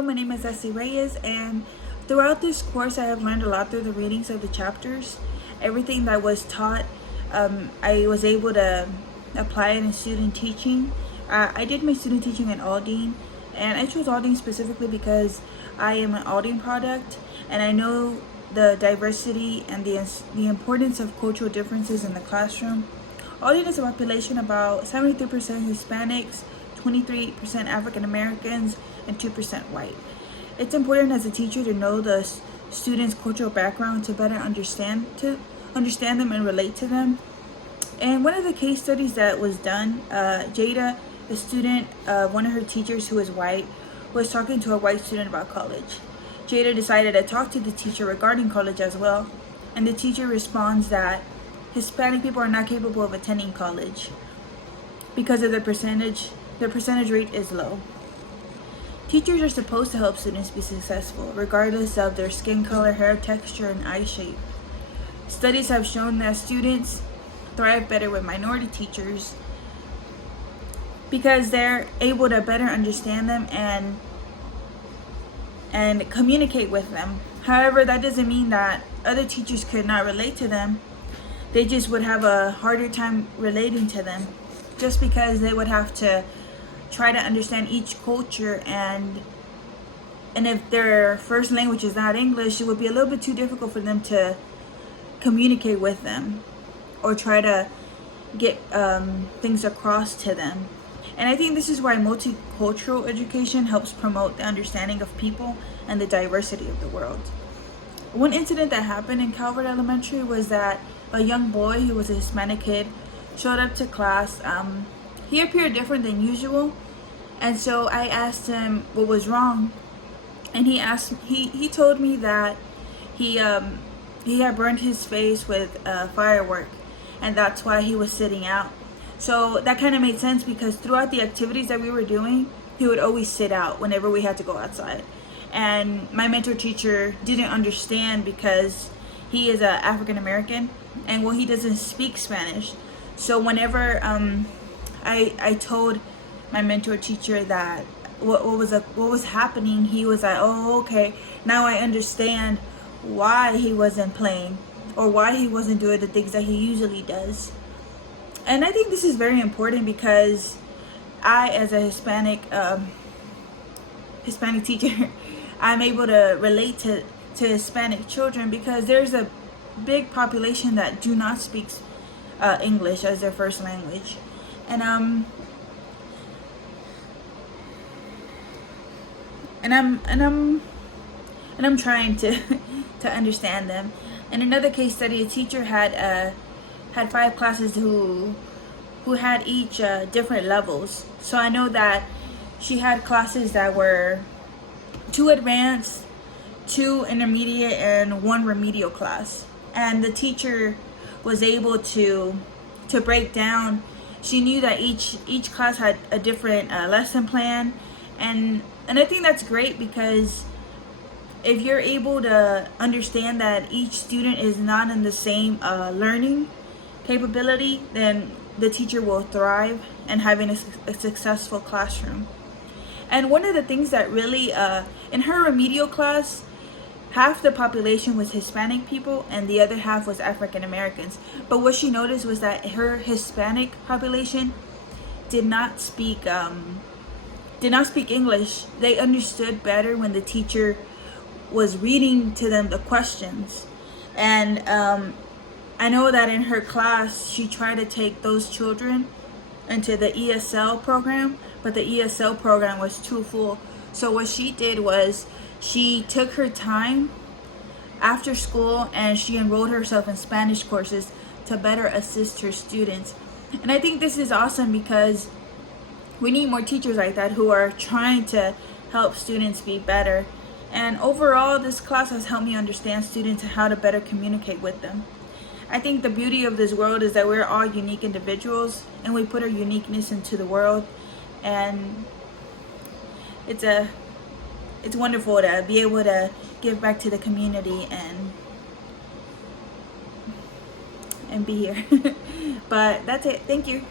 Hello, my name is Essie Reyes, and throughout this course I have learned a lot through the readings of the chapters. Everything that was taught, I was able to apply it in student teaching. I did my student teaching at Aldine, and I chose Aldine specifically because I am an Aldine product, and I know the diversity and the importance of cultural differences in the classroom. Aldine is a population about 73% Hispanics, 23% African Americans, and 2% white. It's important as a teacher to know the students' cultural background to better understand them and relate to them. And one of the case studies that was done, Jada, a student of one of her teachers who is white, was talking to a white student about college. Jada decided to talk to the teacher regarding college as well, and the teacher responds that Hispanic people are not capable of attending college because of their percentage rate is low. Teachers are supposed to help students be successful, regardless of their skin color, hair texture, and eye shape. Studies have shown that students thrive better with minority teachers because they're able to better understand them and communicate with them. However, that doesn't mean that other teachers could not relate to them. They just would have a harder time relating to them, just because they would have to try to understand each culture, and if their first language is not English, it would be a little bit too difficult for them to communicate with them or try to get things across to them. And I think this is why multicultural education helps promote the understanding of people and the diversity of the world. One incident that happened in Calvert Elementary was that a young boy who was a Hispanic kid showed up to class. He appeared different than usual, and so I asked him what was wrong, and he told me that he had burned his face with firework, and that's why he was sitting out. So that kind of made sense, because throughout the activities that we were doing, he would always sit out whenever we had to go outside. And my mentor teacher didn't understand because he is a African American, and well, he doesn't speak Spanish. So whenever I told my mentor teacher that what was happening, he was like, "Oh, okay, now I understand why he wasn't playing or why he wasn't doing the things that he usually does." And I think this is very important because I, as a Hispanic teacher, I'm able to relate to Hispanic children, because there's a big population that do not speak English as their first language, and I'm trying to understand them. In another case study, a teacher had 5 classes who had each different levels. So I know that she had classes that were 2 advanced, 2 intermediate, and 1 remedial class. And the teacher was able to break down. She knew that each class had a different lesson plan, and I think that's great, because if you're able to understand that each student is not in the same learning capability, then the teacher will thrive and having a successful classroom. And one of the things that really, in her remedial class, half the population was Hispanic people and the other half was African Americans. But what she noticed was that her Hispanic population did not speak English. They understood better when the teacher was reading to them the questions. And I know that in her class, she tried to take those children into the ESL program, but the ESL program was too full. So what she did was she took her time after school and she enrolled herself in Spanish courses to better assist her students. And I think this is awesome, because we need more teachers like that who are trying to help students be better. And overall, this class has helped me understand students and how to better communicate with them. I think the beauty of this world is that we're all unique individuals, and we put our uniqueness into the world. And it's wonderful to be able to give back to the community and be here. But that's it. Thank you.